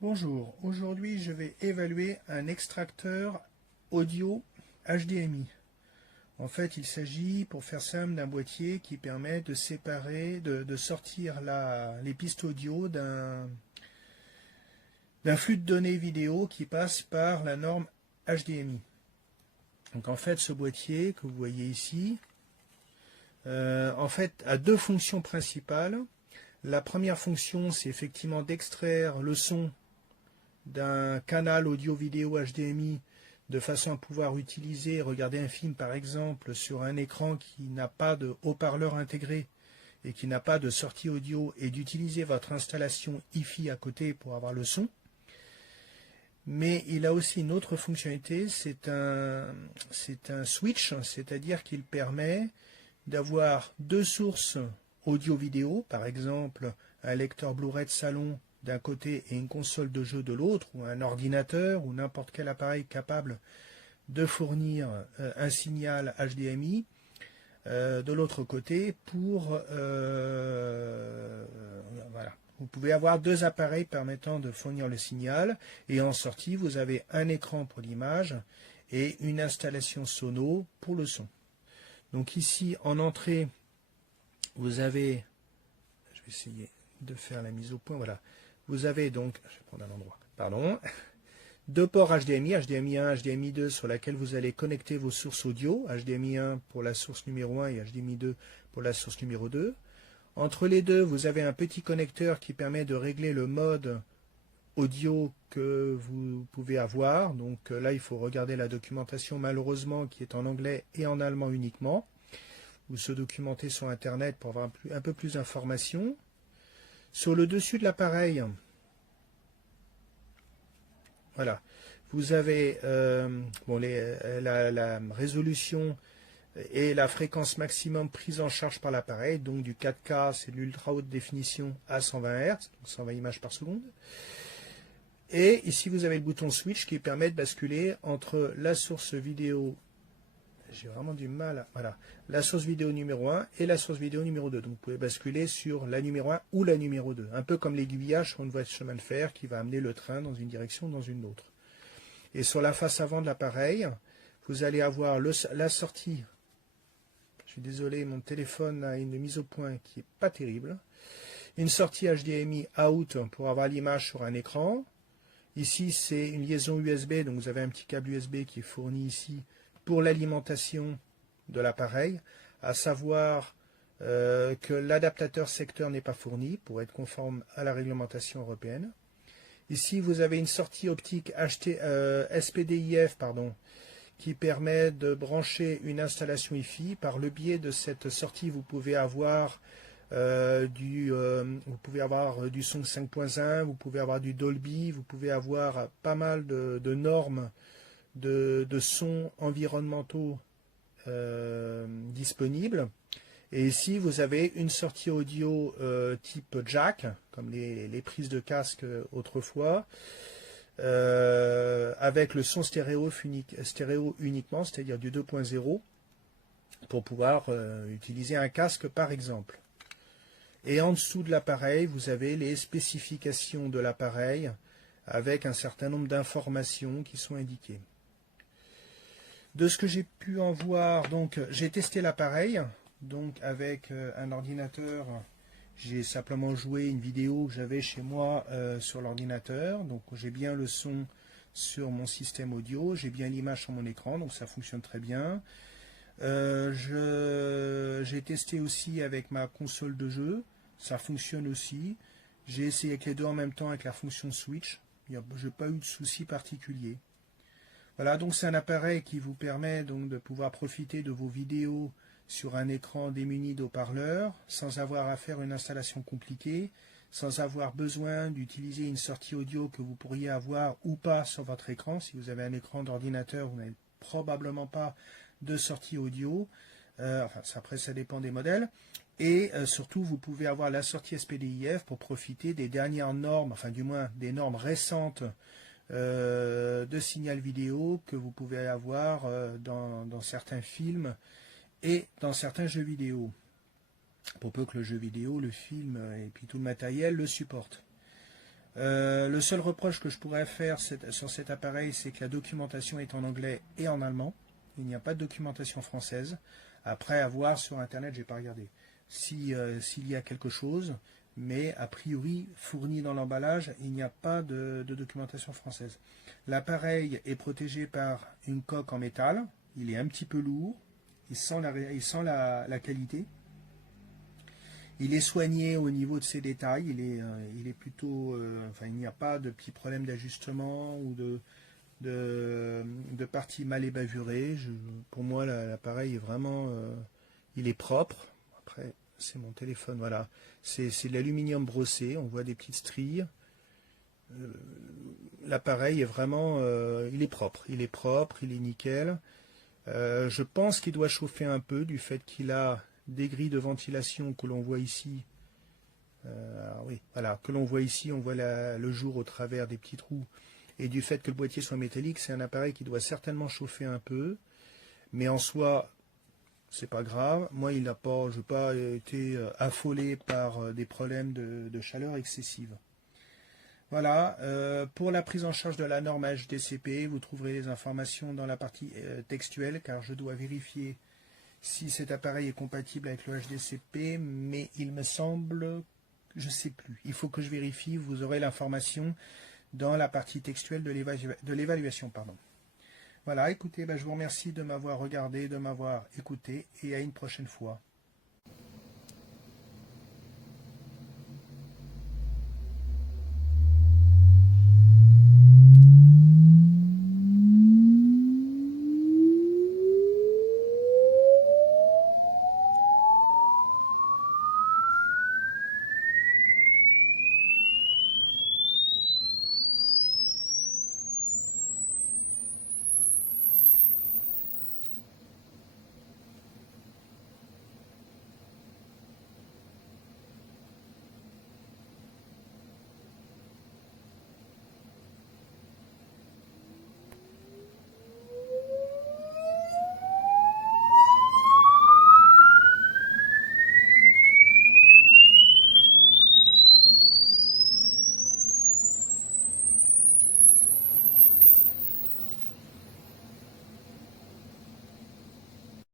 Bonjour, aujourd'hui je vais évaluer un extracteur audio HDMI. En fait, il s'agit, pour faire simple, d'un boîtier qui permet de séparer, de sortir les pistes audio d'un flux de données vidéo qui passe par la norme HDMI. Donc en fait, ce boîtier que vous voyez ici, a deux fonctions principales. La première fonction, c'est effectivement d'extraire le son d'un canal audio-vidéo HDMI de façon à pouvoir utiliser et regarder un film par exemple sur un écran qui n'a pas de haut-parleur intégré et qui n'a pas de sortie audio, et d'utiliser votre installation Hi-Fi à côté pour avoir le son. Mais il a aussi une autre fonctionnalité, c'est un switch, c'est-à-dire qu'il permet d'avoir deux sources audio-vidéo, par exemple un lecteur Blu-ray de salon d'un côté et une console de jeu de l'autre, ou un ordinateur, ou n'importe quel appareil capable de fournir un signal HDMI de l'autre côté voilà. Vous pouvez avoir deux appareils permettant de fournir le signal, et en sortie vous avez un écran pour l'image et une installation sono pour le son. Donc ici en entrée vous avez, je vais essayer de faire la mise au point, voilà. Vous avez donc, je vais prendre un endroit, pardon, deux ports HDMI, HDMI 1, HDMI 2, sur laquelle vous allez connecter vos sources audio, HDMI 1 pour la source numéro 1 et HDMI 2 pour la source numéro 2. Entre les deux, vous avez un petit connecteur qui permet de régler le mode audio que vous pouvez avoir. Donc là, il faut regarder la documentation, malheureusement, qui est en anglais et en allemand uniquement, ou se documenter sur Internet pour avoir un peu plus d'informations. Sur le dessus de l'appareil, voilà, vous avez la résolution et la fréquence maximum prise en charge par l'appareil, donc du 4K, c'est de l'ultra haute définition à 120 Hz, donc 120 images par seconde. Et ici vous avez le bouton switch qui permet de basculer entre la source vidéo, j'ai vraiment du mal, voilà, la source vidéo numéro 1 et la source vidéo numéro 2. Donc vous pouvez basculer sur la numéro 1 ou la numéro 2, un peu comme l'aiguillage sur une voie de chemin de fer qui va amener le train dans une direction ou dans une autre. Et sur la face avant de l'appareil, vous allez avoir la sortie. Je suis désolé, mon téléphone a une mise au point qui n'est pas terrible. Une sortie HDMI out pour avoir l'image sur un écran. Ici, c'est une liaison USB, donc vous avez un petit câble USB qui est fourni ici pour l'alimentation de l'appareil, à savoir que l'adaptateur secteur n'est pas fourni pour être conforme à la réglementation européenne. Ici, vous avez une sortie optique SPDIF, qui permet de brancher une installation Hi-Fi. Par le biais de cette sortie, vous pouvez avoir du son 5.1, vous pouvez avoir du Dolby, vous pouvez avoir pas mal de normes de sons environnementaux disponibles. Et ici, vous avez une sortie audio type jack, comme les prises de casque autrefois, avec le son stéréo uniquement, c'est-à-dire du 2.0, pour pouvoir utiliser un casque par exemple. Et en dessous de l'appareil, vous avez les spécifications de l'appareil, avec un certain nombre d'informations qui sont indiquées. De ce que j'ai pu en voir, donc j'ai testé l'appareil, donc avec un ordinateur. J'ai simplement joué une vidéo que j'avais chez moi sur l'ordinateur. Donc j'ai bien le son sur mon système audio, j'ai bien l'image sur mon écran, donc ça fonctionne très bien. J'ai testé aussi avec ma console de jeu, ça fonctionne aussi. J'ai essayé avec les deux en même temps avec la fonction switch, je n'ai pas eu de souci particulier. Voilà, donc c'est un appareil qui vous permet donc de pouvoir profiter de vos vidéos sur un écran démuni d'haut-parleurs, sans avoir à faire une installation compliquée, sans avoir besoin d'utiliser une sortie audio que vous pourriez avoir ou pas sur votre écran. Si vous avez un écran d'ordinateur, vous n'avez probablement pas de sortie audio. Après, ça dépend des modèles. Et surtout, vous pouvez avoir la sortie SPDIF pour profiter des dernières normes, enfin du moins des normes récentes de signal vidéo que vous pouvez avoir dans certains films et dans certains jeux vidéo, pour peu que le jeu vidéo, le film et puis tout le matériel le supportent. Le seul reproche que je pourrais faire sur cet appareil, c'est que la documentation est en anglais et en allemand. Il n'y a pas de documentation française. Après, à voir sur Internet, je n'ai pas regardé s'il y a quelque chose, mais a priori, fourni dans l'emballage, il n'y a pas de documentation française. L'appareil est protégé par une coque en métal. Il est un petit peu lourd. Il sent la qualité. Il est soigné au niveau de ses détails. Il est plutôt, enfin, il n'y a pas de petits problèmes d'ajustement ou de parties mal ébavurées. Pour moi, l'appareil est vraiment, il est propre. Après, c'est mon téléphone, voilà. C'est de l'aluminium brossé. On voit des petites stries. L'appareil est vraiment, il est propre. Il est nickel. Je pense qu'il doit chauffer un peu du fait qu'il a des grilles de ventilation que l'on voit ici. Oui, voilà, que l'on voit ici, on voit le jour au travers des petits trous. Et du fait que le boîtier soit métallique, c'est un appareil qui doit certainement chauffer un peu. Mais en soi, c'est pas grave. Moi, je n'ai pas été affolé par des problèmes de chaleur excessive. Voilà, pour la prise en charge de la norme HDCP, vous trouverez les informations dans la partie textuelle, car je dois vérifier si cet appareil est compatible avec le HDCP, mais il me semble, je ne sais plus. Il faut que je vérifie, vous aurez l'information dans la partie textuelle de l'évaluation. Voilà, écoutez, je vous remercie de m'avoir regardé, de m'avoir écouté, et à une prochaine fois.